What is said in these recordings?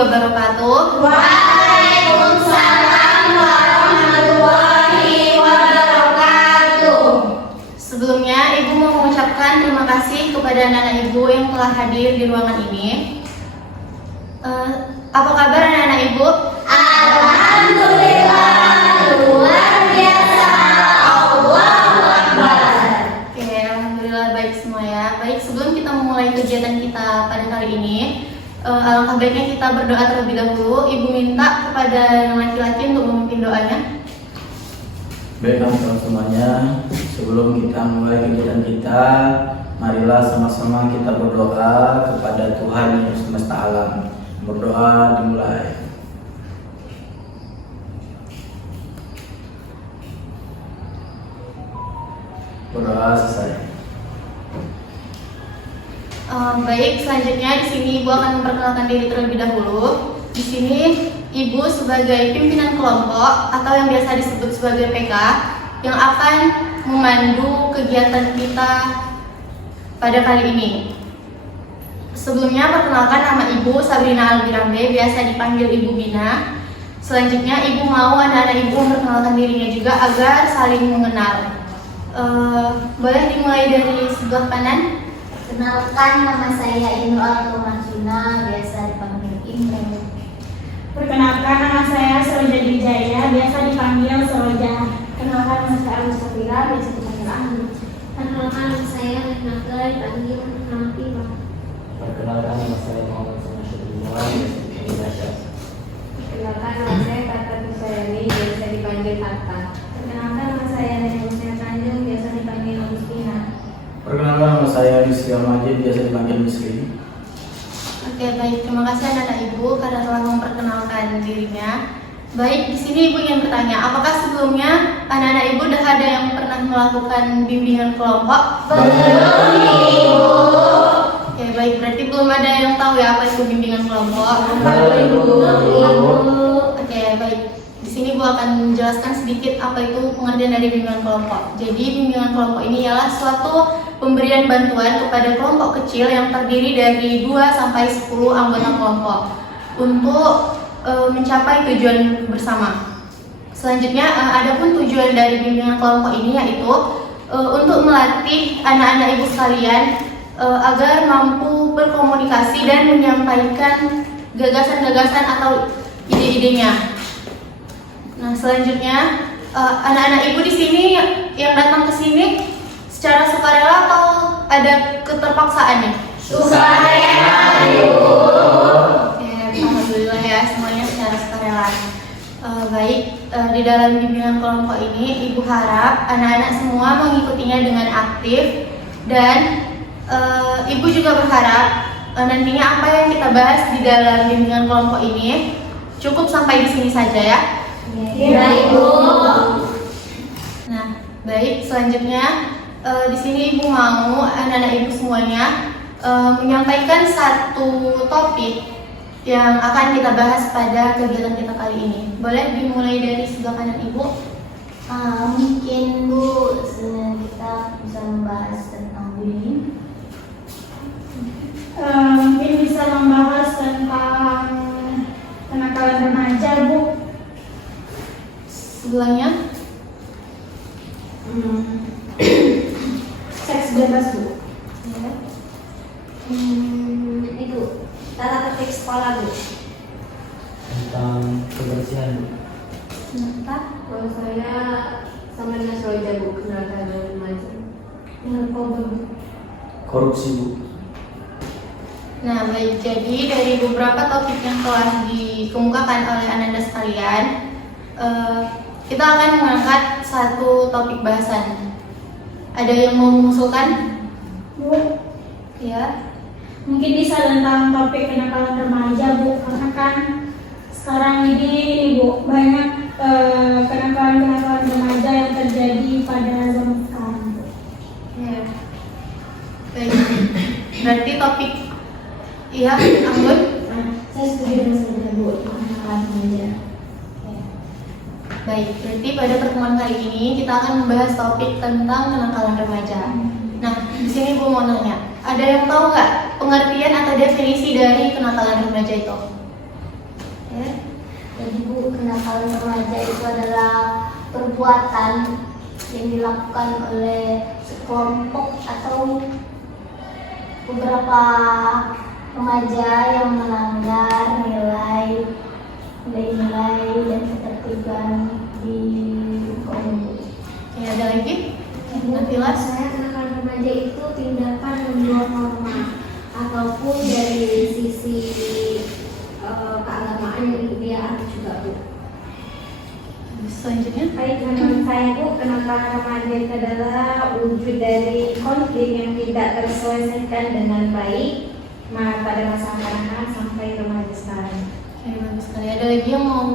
wabarakatuh. Waalaikumsalam warahmatullahi wabarakatuh. Sebelumnya, Ibu mau mengucapkan terima kasih kepada anak-anak Ibu yang telah hadir di ruangan ini. Apa kabar anak-anak Ibu? Alhamdulillah, luar biasa. Allahu Akbar. Oke, alhamdulillah baik semua ya. Baik, sebelum kita memulai kegiatan kita pada kali ini, alangkah baiknya kita berdoa terlebih dahulu. Ibu minta kepada yang laki-laki untuk memimpin doanya. Baik teman-teman semuanya, sebelum kita mulai kegiatan kita, marilah sama-sama kita berdoa kepada Tuhan yang semesta alam. Berdoa dimulai. Berdoa selesai. Baik, selanjutnya di sini Ibu akan memperkenalkan diri terlebih dahulu. Di sini Ibu sebagai pimpinan kelompok atau yang biasa disebut sebagai PK yang akan memandu kegiatan kita pada kali ini. Sebelumnya perkenalkan, nama Ibu Sabrina Albirambe, biasa dipanggil Ibu Bina. Selanjutnya Ibu mau anak-anak Ibu memperkenalkan dirinya juga agar saling mengenal. Boleh dimulai dari sebelah kanan. Kenalkan, nama saya Inul Almarjuna, biasa dipanggil Imren. Perkenalkan, nama saya Soroja Wijaya, biasa dipanggil Soroja. Kenalkan, nama saya Agus Safira, biasa dipanggil Anggi. Kenalkan, nama saya Renata, dipanggil Nafiwa. Perkenalkan, nama saya Muhammad Sanashudullah, biasa dipanggil Nasya. Kenalkan, nama saya Tata Kusayani, biasa dipanggil Tata. Perkenalkan, nama saya Daniel Hussein Tanjung, biasa dipanggil Agustina. Perkenalkan, nama saya Rizky Al-Majid, biasa dipanggil Rizky. Oke, baik. Terima kasih anak-anak Ibu karena telah memperkenalkan dirinya. Baik, di sini Ibu ingin bertanya, apakah sebelumnya anak-anak Ibu sudah ada yang pernah melakukan bimbingan kelompok? Belum, Ibu. Oke, baik. Berarti belum ada yang tahu ya apa itu bimbingan kelompok. Oke, baik. Di sini Bu akan menjelaskan sedikit apa itu pengertian dari bimbingan kelompok. Jadi, bimbingan kelompok ini ialah suatu pemberian bantuan kepada kelompok kecil yang terdiri dari 2 sampai 10 anggota kelompok untuk mencapai tujuan bersama. Selanjutnya, adapun tujuan dari bimbingan kelompok ini yaitu untuk melatih anak-anak Ibu sekalian agar mampu berkomunikasi dan menyampaikan gagasan-gagasan atau ide-idenya. Nah, selanjutnya anak-anak Ibu di sini yang datang ke sini secara sukarela atau ada keterpaksaan nih? Sukarela, Ibu. Oke, alhamdulillah ya semuanya secara sukarela. Baik, di dalam bimbingan kelompok ini Ibu harap anak-anak semua mengikutinya dengan aktif dan Ibu juga berharap nantinya apa yang kita bahas di dalam bimbingan kelompok ini cukup sampai di sini saja ya. Ya, Ibu. Nah, baik, selanjutnya di sini Ibu mau anak-anak Ibu semuanya menyampaikan satu topik yang akan kita bahas pada kegiatan kita kali ini. Boleh dimulai dari sebelah kanan Ibu? Mungkin Bu, kita bisa membahas tentang bullying. Mungkin bisa membahas tentang kenakalan remaja, Bu. Sebelahnya? Seks bebas, Bu. Ya. Itu tata tertib sekolah, Bu. Tentang kebersihan. Kenapa? Kalau saya sama dengan Soroja, Bu, kenalkan remaja. Narkoba, Bu. Korupsi, Bu. Nah, baik. Jadi dari beberapa topik yang telah dikemukakan oleh Ananda sekalian, kita akan mengangkat satu topik bahasan. Ada yang mau mengusulkan? Bu, Ya. mungkin bisa tentang topik kenakalan remaja, Bu, karena kan sekarang ini Bu banyak kenakalan remaja yang terjadi pada zaman sekarang, Bu. Ya. Baik. Berarti topik iya, Anggun. Saya setuju dengan Soroja, Bu, kenakalan remaja. Baik, berarti pada pertemuan kali ini kita akan membahas topik tentang kenakalan remaja. Nah, di sini Bu mau nanya, ada yang tahu nggak pengertian atau definisi dari kenakalan remaja itu? kenakalan remaja itu adalah perbuatan yang dilakukan oleh sekelompok atau beberapa remaja yang melanggar nilai-nilai dan ketertiban di umum. Oke, ada lagi? Nabila? Saya kenakalan remaja itu tindakan membuat norma ataupun dari sisi keagamaan yang dia arti juga, Bu. Selanjutnya? Baik, menurut saya Bu, kenakalan remaja itu adalah wujud dari konflik yang tidak terselesaikan dengan baik pada masa kanak-kanak sampai remaja sekarang. Oke, bagus sekali. Ada lagi yang mau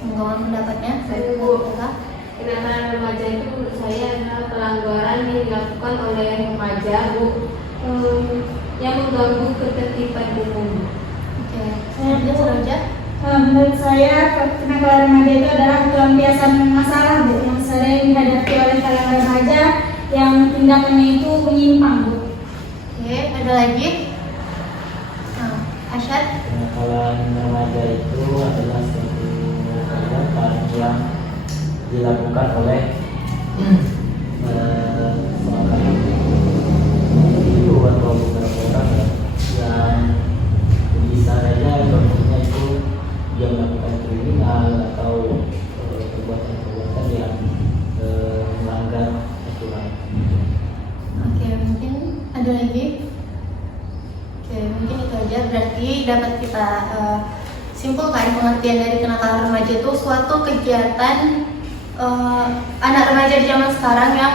menggawan pendapatnya? Saya Bu, kenakalan remaja itu menurut saya adalah pelanggaran yang dilakukan oleh remaja, Bu, yang mengganggu ketertiban umum. Oke, Saya ada Bu. saja. Menurut saya kenakalan remaja itu adalah pelampiasan masalah Bu yang sering dihadapi oleh kalangan remaja yang tindakannya itu menyimpang Bu. Oke, ada lagi? Nah, Asyad? Kenakalan remaja itu adalah suatu kegiatan yang dilakukan oleh seorang individu atau beberapa orang yang bisa saja contohnya itu dia melakukan kriminal atau perbuatan-perbuatan yang melanggar aturan. Oke, mungkin ada lagi? Oke, mungkin itu aja. Berarti dapat kita simpulkan pengertian dari kenakalan remaja itu suatu kegiatan anak remaja di zaman sekarang yang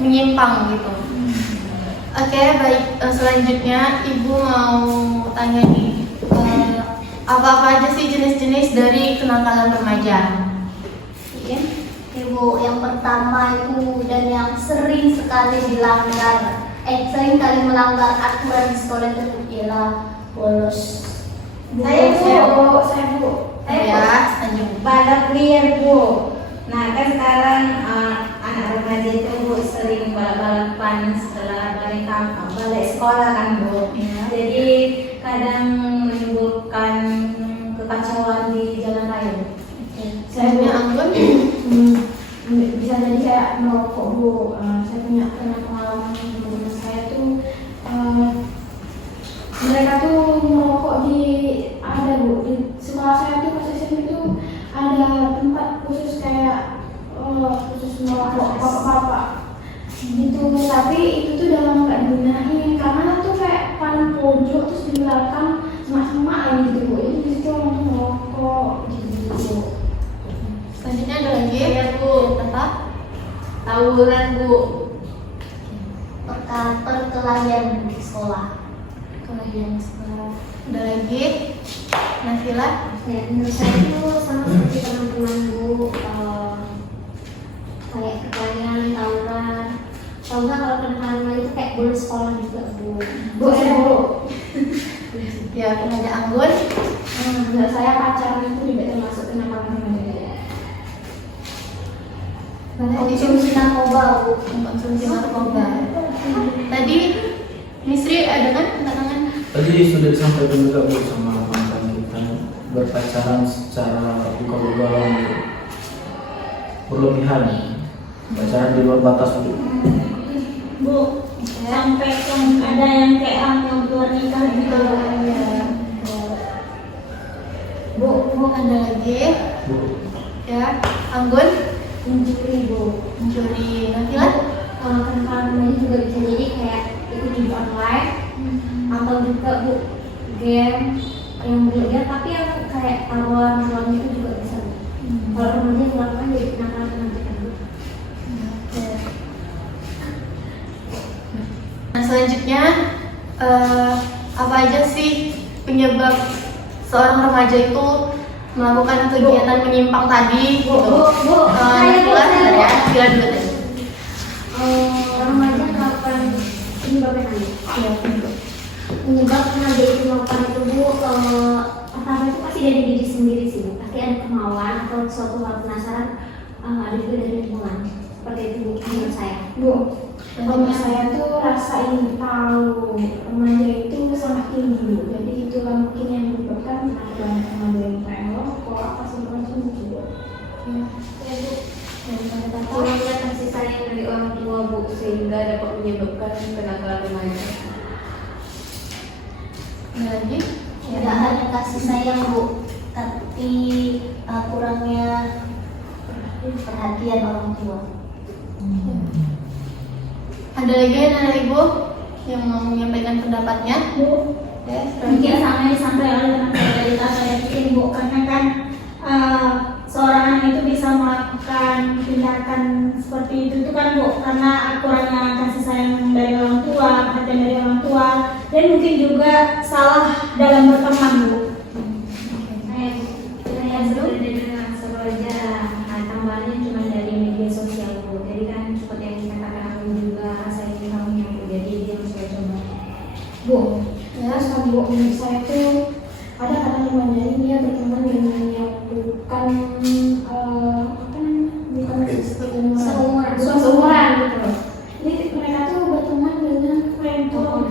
menyimpang gitu. Oke, baik. Selanjutnya Ibu mau tanya nih, apa-apa aja sih jenis-jenis dari kenakalan remaja? Ya, Bu, yang pertama itu dan yang sering sekali sering kali melanggar aturan di sekolah itu ialah bolos. Saya Bu, Ya, selanjutnya. balap liar Bu. Nah kan sekarang anak remaja itu Bu sering balap-balapan setelah balik sekolah kan Bu. Ya. Jadi kadang menimbulkan kekacauan di jalan raya. Selanjutnya Anggun. Bisa jadi kayak merokok Bu. Saya pernah pengalaman dengan saya tuh mereka tuh merokok ada Bu di sekolah saya tuh pas SMP tuh ada tempat khusus kayak khusus merokok bapak-bapak gitu, tapi itu tuh dalam nggak digunain karena tuh kayak paling pojok terus di belakang semak-semak gitu Bu. Itu di situ orang tuh merokok gitu. Selanjutnya ada lagi? Iya, Bu. Apa? Tawuran, Bu. Perkelahian di sekolah. Kelahiran sekolah. Ada lagi? Nafila? Ya, menurut saya itu sama seperti teman-teman Bu, kayak perkelahian, tawuran. Kalau nggak kalau kenakalan itu kayak bolos sekolah juga Bu. Bu, Bu. Ya, ada Anggun. Menurut saya pacaran itu juga termasuk kenakalan remaja. Konsumsi narkoba Bu. Mengkonsumsi narkoba. Tadi Misri ada kan tantangan? Tadi sudah disampaikan juga Bu sama mantan kita, berpacaran secara ugal-ugalan Bu. Berlebihan, pacaran di luar batas Bu. Bu, sampai yang ada yang kayak yang luar nikah gitu. Bu, ada lagi? Bu, Ya, Anggun. Mencuri Bu. Mencuri. Nafila? Kalau kenakalan remaja juga bisa jadi kayak ikut judi online atau juga Bu game yang berlebihan tapi yang kayak taruhan itu juga bisa Bu. Kalau remaja melakukan jadi kenakalan remaja kan Bu. Oke. Nah, selanjutnya apa aja sih penyebab seorang remaja itu melakukan kegiatan menyimpang tadi? Bu, saya Bu, Nafila, saya ya, Bu. Nafila dulu tadi. Remaja melakukan penyebabnya kan? Iya, betul. Penyebab remaja itu melakukan itu Bu, pertama itu pasti dari diri sendiri sih Bu. Pasti ada kemauan atau suatu hal penasaran, ada juga dari lingkungan. Seperti itu Bu, menurut saya. Bu, kalau saya tuh rasa ingin tahu remaja itu sangat tinggi Bu. Jadi itulah mungkin yang menyebabkan ada remaja yang kayak merokok apa segala macam Ya Bu, daripada Tata. Kurangnya kasih sayang dari orang tua Bu sehingga dapat menyebabkan kenakalan remaja. Ada lagi? Tidak hanya kasih sayang Bu, tapi kurangnya perhatian orang tua. Ada lagi anak ibu yang mau menyampaikan pendapatnya? Bu, mungkin sama yang disampaikan oleh teman dari Tata ini Bu, karena kan seorang anak itu bisa melakukan tindakan seperti itu kan Bu, karena kurangnya kasih sayang dari orang tua, perhatian dari orang tua, dan mungkin juga salah dalam berteman Bu. Saya sebenarnya dengan saja tambahannya cuma dari media sosial Bu. Jadi kan seperti yang dikatakan juga rasa ingin tahunya Bu. Jadi dia harus coba. Bu, ya sama Bu, menurut saya tuh ada kadang remaja ini dia berteman dengan yang bukan bukan seumuran gitu. Jadi mereka tuh berteman dengan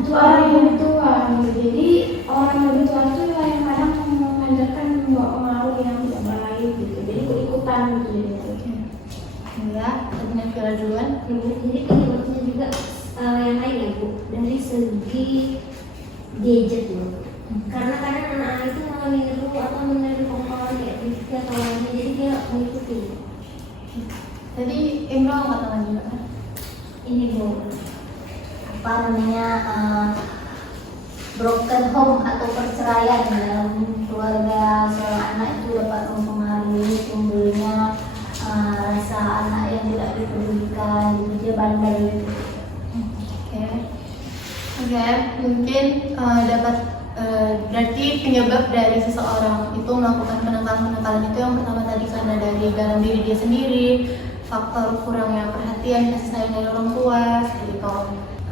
orang yang lebih tua gitu. Jadi orang yang lebih tua tuh yang kadang mengajarkan pengaruh yang tidak baik gitu. Jadi ikut-ikutan gitu. Ya, dengan Vira duluan. Jadi penyebabnya juga yang lain ya Bu. Dari segi gadget Bu. Karena kadang anak-anak itu malah meniru atau menerima pengetahuan kayak TV atau lainnya, jadi dia mengikuti. Tadi Imro katakan juga kan? Ini Bu, apa namanya, broken home atau perceraian dalam keluarga seorang anak itu dapat mempengaruhi tumbuhnya rasa anak yang tidak dipedulikan, jadi dia bandel gitu. Oke, mungkin dapat berarti penyebab dari seseorang itu melakukan penekanan itu yang pertama tadi karena dari dalam diri dia sendiri, faktor kurangnya perhatian kasih sayang dari orang tua seperti itu.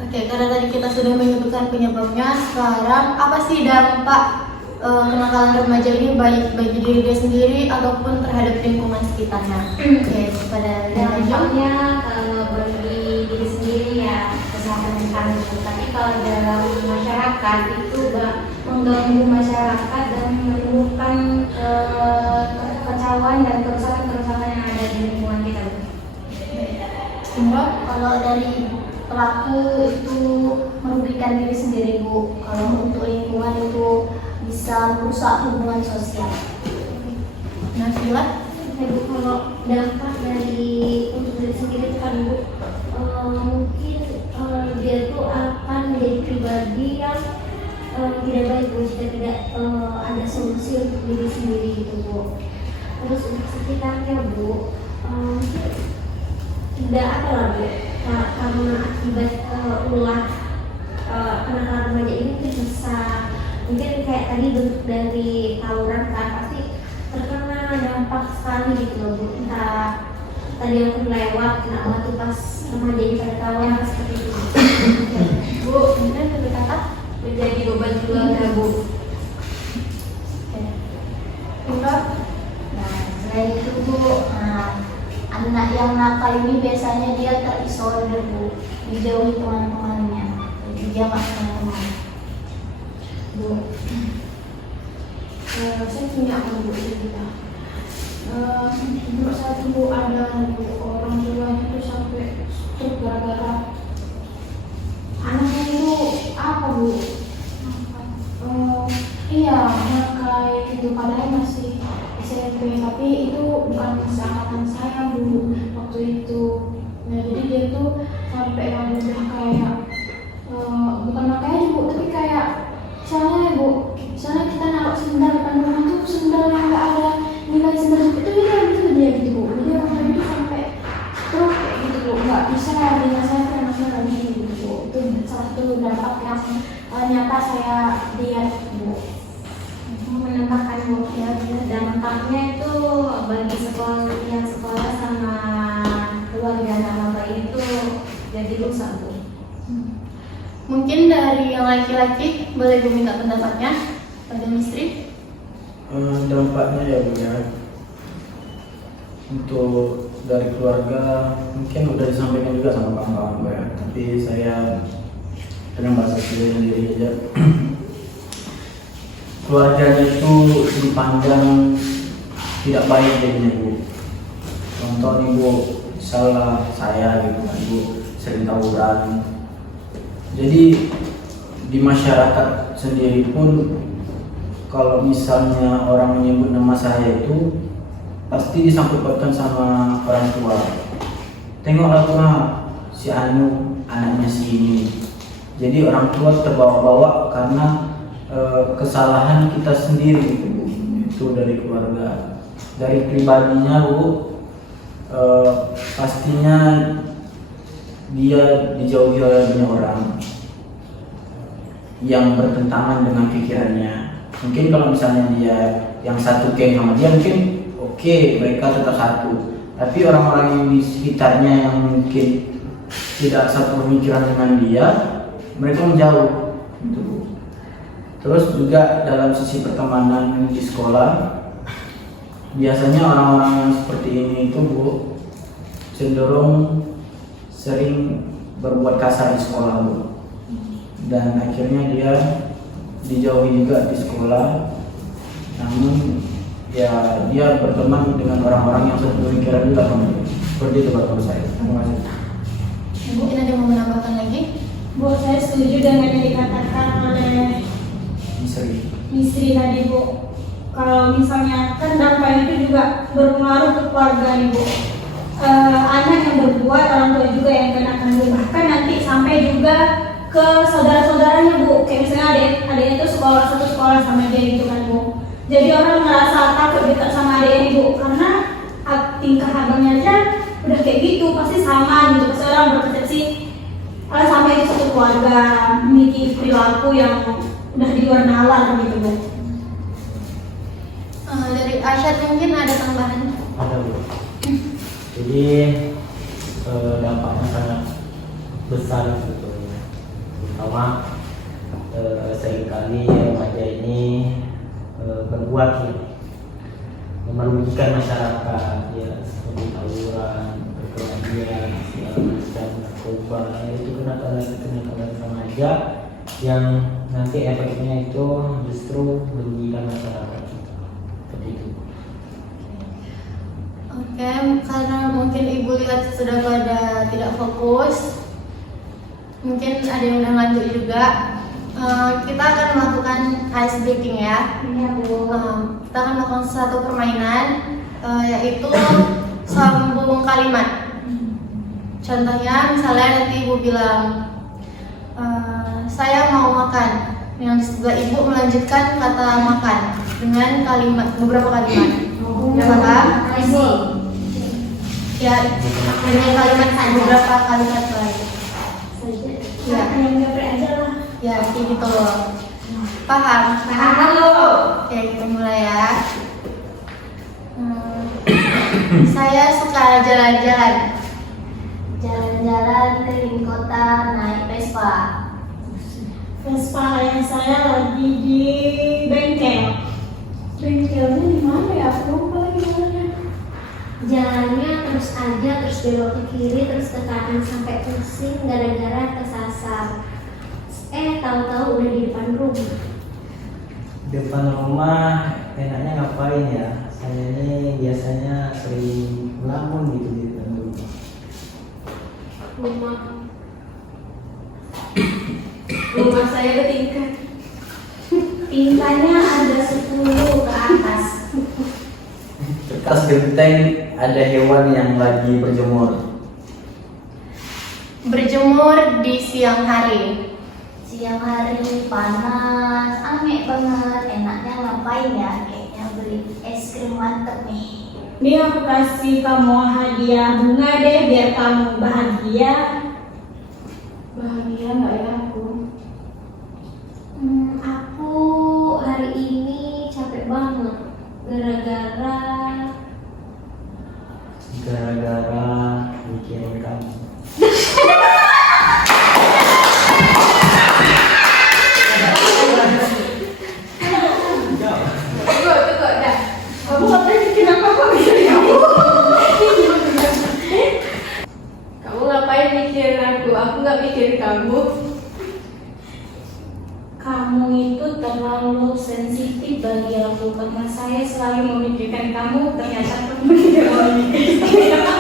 Oke, karena tadi kita sudah menyebutkan penyebabnya, sekarang apa sih dampak kenakalan remaja ini baik bagi diri dia sendiri ataupun terhadap lingkungan sekitarnya? Oke, kepada Dampaknya kalau bagi diri sendiri ya kesehatan mental, tapi kalau dalam masyarakat itu mengganggu masyarakat dan menimbulkan kekacauan dan kerusakan-kerusakan yang ada di lingkungan kita. Kalau dari pelaku itu merugikan diri sendiri Bu, kalau untuk lingkungan itu bisa merusak hubungan sosial. Nah, Vira? Ya Bu, kalau dampak dari untuk diri sendiri itu kan Bu, mungkin dia tuh akan menjadi pribadi yang tidak baik Bu, jika tidak ada solusi untuk diri sendiri gitu Bu. Terus untuk sekitarnya Bu, mungkin tidak apa lah Bu, karena akibat ulah kenakalan remaja ini bisa mungkin kayak tadi bentuk dari tawuran kan, pasti terkena dampak sekali gitu loh Bu. Entah tadi aku lewat kena batu pas remaja ini pada tawuran seperti itu. Bu, kemudian lebih kata Menjadi beban keluarga Bu. Imro? Nah, selain itu Bu, anak yang nakal ini biasanya dia terisolir Bu, dijauhi teman-temannya, jadi dia nggak punya teman. Bu, saya punya Bu cerita. Menurut saya tuh Bu, ada Bu orang tuanya tuh sampai stroke gara-gara anaknya itu apa Bu? Iya, nakal gitu, padahal masih SMP, tapi itu bukan seangkatan saya Bu waktu itu. Nah, jadi dia tuh sampai yang udah kayak bukan makanya Bu, tapi kayak misalnya Bu, misalnya kita naruh sendal depan rumah tuh, sendal yang nggak ada nilai sendal itu dia gitu Bu. Jadi orang itu sampai stroke kayak gitu Bu, nggak bisa dirasakan masalah ini gitu Bu. Itu salah satu dampak yang nyata saya lihat Bu. Menambahkan Bu, ya dampaknya itu bagi sekolah sama keluarga nama baik itu jadi rusak Bu. Mungkin dari yang laki-laki boleh gue minta pendapatnya pada istri. Dampaknya ya Bu ya, untuk dari keluarga mungkin udah disampaikan juga sama kawan-kawan gue ya, tapi saya dengan bahasa sendiri aja. Keluarganya itu dipandang tidak baik jadinya Bu, contoh nih Bu, salah saya gitu kan Bu, sering tawuran. Jadi di masyarakat sendiri pun kalau misalnya orang menyebut nama saya itu pasti disangkut pautkan sama orang tua. Tengoklah tuh si Anu anaknya si ini. Jadi orang tua terbawa-bawa karena kesalahan kita sendiri itu dari keluarga. Dari pribadinya Bu, pastinya dia dijauhi oleh banyak orang yang bertentangan dengan pikirannya. Mungkin kalau misalnya dia yang satu geng sama dia mungkin oke, mereka tetap satu. Tapi orang-orang yang di sekitarnya yang mungkin tidak satu pemikiran dengan dia, mereka menjauh. Gitu. Terus juga dalam sisi pertemanan di sekolah, biasanya orang-orang yang seperti ini itu Bu cenderung sering berbuat kasar di sekolah Bu, dan akhirnya dia dijauhi juga di sekolah. Namun ya dia berteman dengan orang-orang yang satu pemikiran juga kan. Seperti itu Bapak saya. Terima kasih. Mungkin ada yang mau menambahkan lagi? Bu, saya setuju dengan yang dikatakan oleh istri tadi Bu. Kalau misalnya kan dampaknya itu juga berpengaruh ke keluarga nih Bu. Anak yang berbuat, orang tua juga yang kena kandung, bahkan nanti sampai juga ke saudara-saudaranya Bu. Kayak misalnya adiknya itu satu sekolah sama dia gitu kan Bu. Jadi orang merasa takut dekat sama adiknya Bu, karena tingkah abangnya aja udah kayak gitu, pasti sama gitu. Pasti orang berpersepsi sama itu satu keluarga, memiliki perilaku yang udah di luar nalar gitu Bu. Dari Asyad mungkin ada tambahan? Ada Bu. Jadi dampaknya sangat besar sebetulnya. Terutama seringkali remaja ini berbuat merugikan masyarakat, ya seperti tawuran, perkelahian, segala macam narkoba. Itu kenakalan remaja yang nanti efeknya itu justru merugikan masyarakat. Seperti itu. Oke, karena mungkin Ibu lihat sudah pada tidak fokus, mungkin ada yang udah ngantuk juga. Kita akan melakukan ice breaking ya. Iya Bu. Kita akan melakukan satu permainan, yaitu sambung kalimat. Contohnya, misalnya nanti Ibu bilang, saya mau makan. Yang sebelah Ibu melanjutkan kata makan dengan beberapa kalimat. Udah paham? Ibu. Ya, dengan kalimat beberapa kalimat lain. Ya, Yang dapat aja lah. ya kayak gitu loh. Paham? Halo. Oke, kita mulai ya. Saya suka jalan-jalan. Jalan-jalan keliling kota naik Vespa. Vespa ayah saya lagi di bengkel. Bengkelnya di mana ya? Aku lupa lagi jalannya. Jalannya terus aja, terus belok ke kiri, terus ke kanan sampai pusing gara-gara kesasar. Tahu-tahu udah di depan rumah. Depan rumah enaknya ngapain ya? Saya ini biasanya sering melamun gitu di depan rumah. Rumah saya bertingkat. Tingkahnya ada 10 ke atas. Atas genteng ada hewan yang lagi berjemur. Berjemur di siang hari. Siang hari panas, aneh banget. Enaknya ngapain ya? Kayaknya beli es krim mantep nih. Nih aku kasih kamu hadiah bunga deh biar kamu bahagia. Bahagia nggak ya aku? Aku hari ini capek banget Gara-gara mikirin kamu. Tunggu, dah. Kamu ngapain bikin apa bisa kamu? Kamu ngapain mikirin aku? Aku nggak mikirin kamu. Kamu itu terlalu sensitif bagi aku karena saya selalu memikirkan kamu, ternyata kamu tidak memikirkan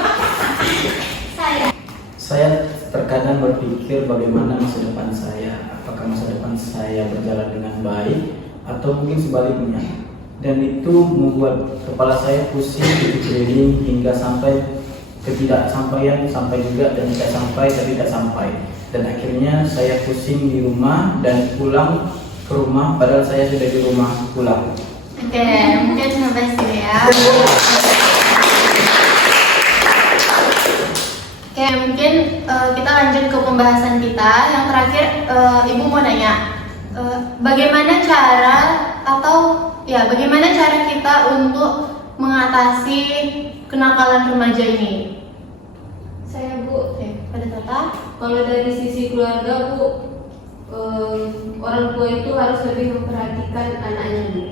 Saya terkadang berpikir bagaimana masa depan saya, apakah masa depan saya berjalan dengan baik atau mungkin sebaliknya. Dan itu membuat kepala saya pusing, keliling hingga sampai ketidaksampaian, sampai juga dan tidak sampai dan tidak sampai. Dan akhirnya saya pusing di rumah dan pulang ke rumah padahal saya sudah di rumah pulang. Oke, mungkin sampai sini ya. Oke, mungkin kita lanjut ke pembahasan kita. Yang terakhir, Ibu mau nanya, bagaimana cara kita untuk mengatasi kenakalan remaja ini? Saya Bu, Oke, pada Tata. kalau dari sisi keluarga Bu, orang tua itu harus lebih memperhatikan anaknya Bu.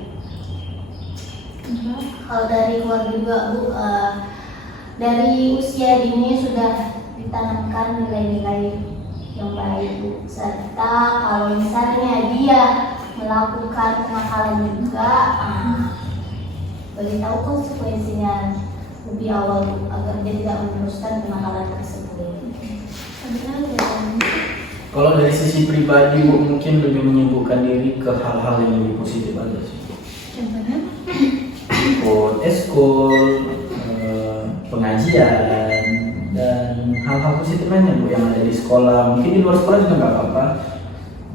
Kalau dari keluarga juga Bu, dari usia dini sudah ditanamkan nilai-nilai yang baik Bu, serta kalau misalnya dia melakukan kenakalan juga, beritahu konsekuensinya lebih awal Bu, agar dia tidak meneruskan kenakalan tersebut. Kalau dari sisi pribadi Bu, mungkin lebih menyibukkan diri ke hal-hal yang lebih positif aja sih. Contohnya? Ikut eskul, pengajian, dan hal-hal positif lainnya Bu yang ada di sekolah. Mungkin di luar sekolah juga nggak apa-apa.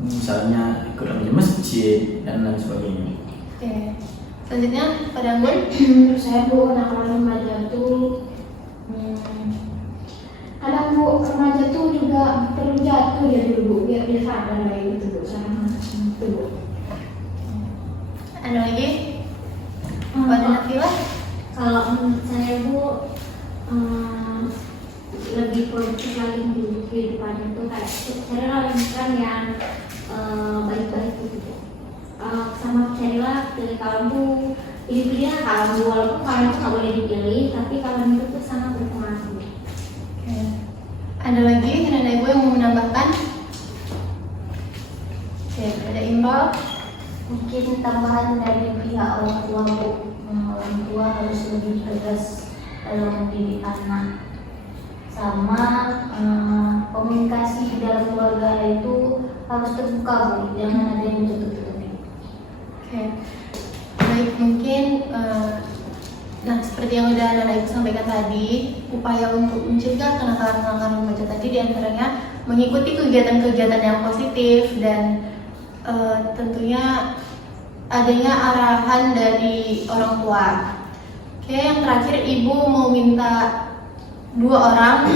Misalnya ikut remaja masjid dan lain sebagainya. Oke. Selanjutnya pada Anggun. Menurut saya Bu, kenakalan remaja tuh kadang Bu, remaja tuh juga perlu jatuh ya dulu Bu, biar dia sadar baik itu Bu, sama itu Bu. Ada lagi? Pada Nafila? Kalau menurut saya Bu, lebih produktif lagi di kehidupannya tuh kayak carilah lingkungan yang baik-baik gitu. Sama carilah pilih kawanmu, pilih-pilihlah kawanmu, walaupun kawan itu nggak boleh dipilih, tapi kawan itu tuh sangat berpengaruh. Oke. Ada lagi nenek ibu yang mau menambahkan? Oke, ada Imbal. Mungkin tambahan dari pihak orang tua Bu, orang tua harus lebih tegas dalam mendidik anak, sama komunikasi di dalam keluarga itu harus terbuka Bu, jangan ada yang tutup-tutupi. Oke. Baik, mungkin nah seperti yang udah Nana Ibu sampaikan tadi, upaya untuk mencegah kenakalan remaja tadi diantaranya mengikuti kegiatan-kegiatan yang positif dan tentunya adanya arahan dari orang tua. Oke, yang terakhir Ibu mau minta 2 orang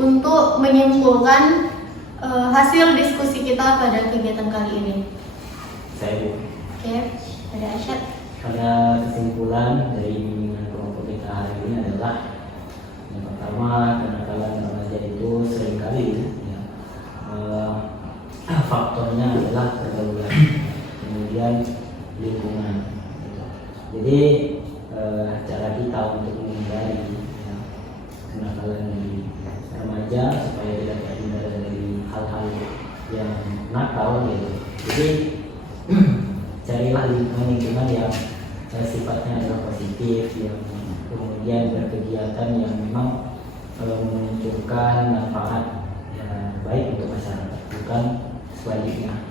untuk menyimpulkan hasil diskusi kita pada kegiatan kali ini. Saya Bu. Oke, ada Asyad. Pada kesimpulan dari bimbingan kelompok kita hari ini adalah yang pertama, kenakalan remaja itu seringkali ya, faktornya adalah pergaulan, kemudian lingkungan. Jadi cara kita untuk menghindari ya, kenakalan di remaja supaya tidak terhindar dari hal-hal yang nakal gitu. Jadi carilah lingkungan yang sifatnya adalah positif, yang kemudian berkegiatan yang memang memunculkan manfaat ya, baik untuk masyarakat, bukan sebaliknya.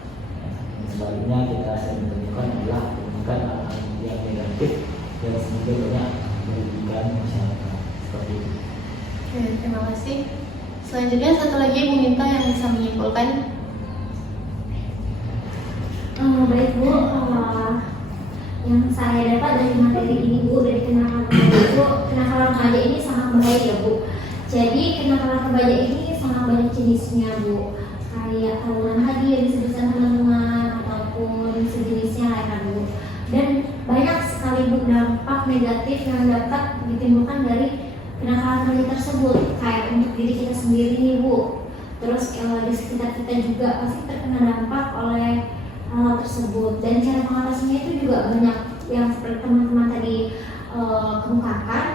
Sebaliknya kita sering menemukan adalah menemukan hal-hal yang negatif yang sehingga banyak merugikan masyarakat seperti itu. Oke, terima kasih. Selanjutnya satu lagi Ibu minta yang bisa menyimpulkan. Baik Bu, yang saya dapat dari materi ini Bu, dari kenakalan remaja itu, kenakalan remaja ini sangat baik ya Bu. Jadi kenakalan remaja ini sangat banyak jenisnya Bu, kayak tawuran hadir, disebutkan teman-teman ataupun sejenisnya lainnya Bu. Dan banyak sekali Bu dampak negatif yang dapat ditimbulkan dari kenakalan remaja tersebut, kayak untuk diri kita sendiri nih Bu. Terus di sekitar kita juga pasti terkena dampak oleh hal tersebut, dan cara mengatasinya itu juga banyak yang seperti teman-teman tadi kemukakan,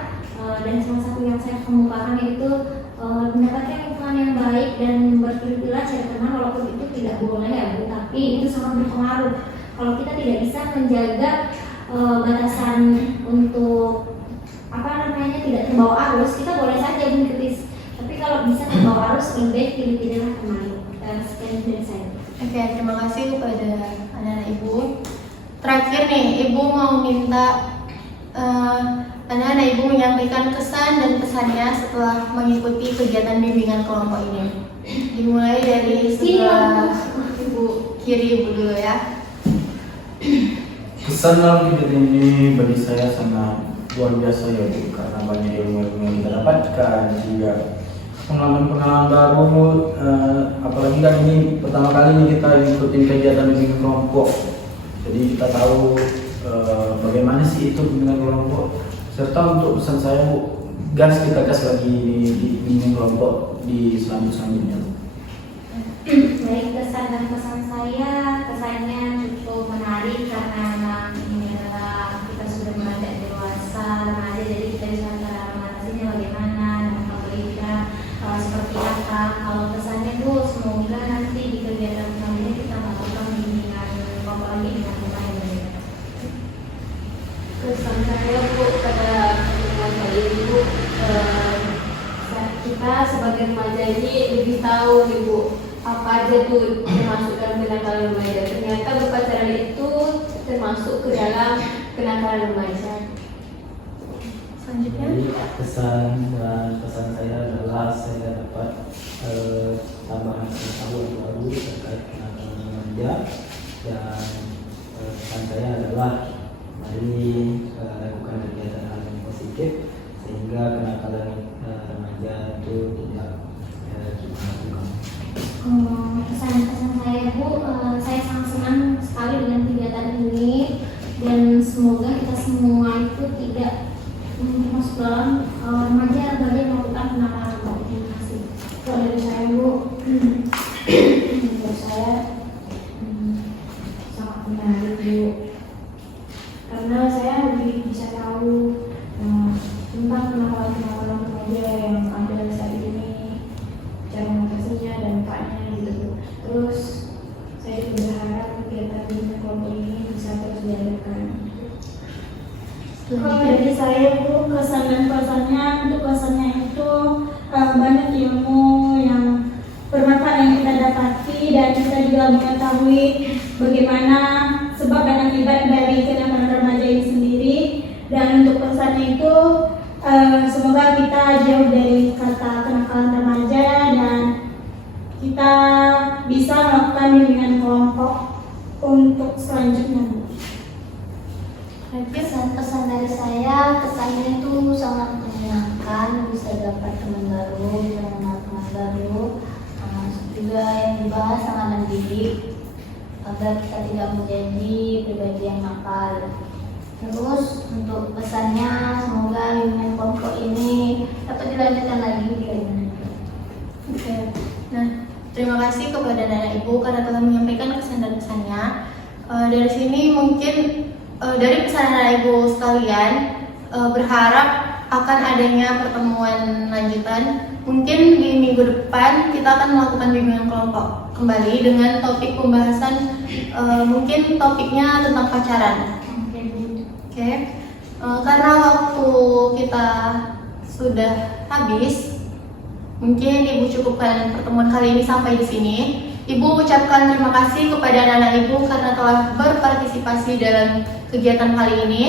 dan salah satu yang saya kemukakan itu mendapatkan lingkungan yang baik dan berpilih-pilih cari teman, walaupun itu tidak boleh ya Bu, tapi itu sangat berpengaruh. Kalau kita tidak bisa menjaga batasan untuk tidak terbawa arus, kita boleh saja mengikuti, tapi kalau bisa kalau harus lebih baik pilih-pilihlah teman. Sekian dari saya. Oke, terima kasih kepada anak-anak Ibu. Terakhir nih, Ibu mau minta anak-anak Ibu menyampaikan kesan dan pesannya setelah mengikuti kegiatan bimbingan kelompok ini. Dimulai dari sebelah Ibu kiri Ibu dulu ya. Kesan dalam kegiatan ini bagi saya sangat luar biasa ya Bu, karena banyak ilmu yang kita dapatkan, juga pengalaman-pengalaman baru, apalagi kan ini pertama kali nih kita ikutin kegiatan bimbingan kelompok, jadi kita tahu bagaimana sih itu bimbingan kelompok, serta untuk pesan saya Bu, gas kita gas lagi di bimbingan kelompok di selanjutnya. Baik, kesan dan pesan saya, kesannya cukup menarik karena memang ini adalah kita sudah beranjak dewasa remaja, jadi kita bisa mengatasinya bagaimana dan kita seperti apa. Kalau pesannya Bu, semoga nanti di kegiatan selanjutnya kita melakukan bimbingan kelompok lagi dengan tema yang berbeda. Kesan saya Bu pada pertemuan kali ini Bu, kita sebagai remaja ini lebih tahu nih Bu, apa aja tuh termasuk dalam kenakalan remaja. Ternyata berpacaran itu termasuk ke dalam kenakalan remaja. Selanjutnya. Jadi kesan dan pesan saya adalah saya dapat tambahan pengetahuan baru terkait kenakalan remaja, dan pesan saya adalah mari lakukan kegiatan hal yang positif sehingga kenakalan remaja itu tidak kita lakukan. Pesan-pesan saya Bu, saya sangat senang sekali dengan kegiatan ini dan semoga kita semua itu tidak masuk dalam remaja melakukan kenakalan. Terima kasih. Kalau dari saya Bu, menurut saya sangat menarik Bu, karena saya lebih bisa tahu tentang kenakalan remaja yang ada saat ini, cara mengatasinya dan dampaknya gitu. Terus saya juga berharap kegiatan bimbingan kelompok ini bisa terus diadakan. Kalau dari saya Bu, kesan dan pesannya, untuk kesannya itu banyak ilmu yang bermanfaat yang kita dapati, dan kita juga mengetahui bagaimana sebab dan akibat dari kenakalan remaja ini sendiri. Dan untuk pesannya itu semoga kita jauh dari kata kenakalan remaja dan kita bisa melakukan bimbingan kelompok untuk selanjutnya Bu. Pesan-pesan dari saya, kesannya itu sangat menyenangkan, bisa dapat teman baru, bisa mengenal teman baru, juga yang dibahas sangat mendidik agar kita tidak menjadi pribadi yang nakal. Terus untuk pesannya, semoga bimbingan kelompok ini dapat dilanjutkan lagi di kegiatan. Oke. Nah, terima kasih kepada anak Ibu karena telah menyampaikan kesan dan pesannya. Dari sini mungkin dari pesan anak Ibu sekalian, berharap akan adanya pertemuan lanjutan. Mungkin di minggu depan kita akan melakukan bimbingan kelompok kembali dengan topik pembahasan, mungkin topiknya tentang pacaran. Oke. Karena waktu kita sudah habis, mungkin Ibu cukupkan pertemuan kali ini sampai di sini. Ibu ucapkan terima kasih kepada anak-anak Ibu karena telah berpartisipasi dalam kegiatan kali ini.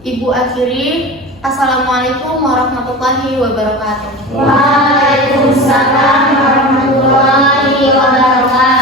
Ibu akhiri, Assalamualaikum warahmatullahi wabarakatuh. Waalaikumsalam warahmatullahi wabarakatuh.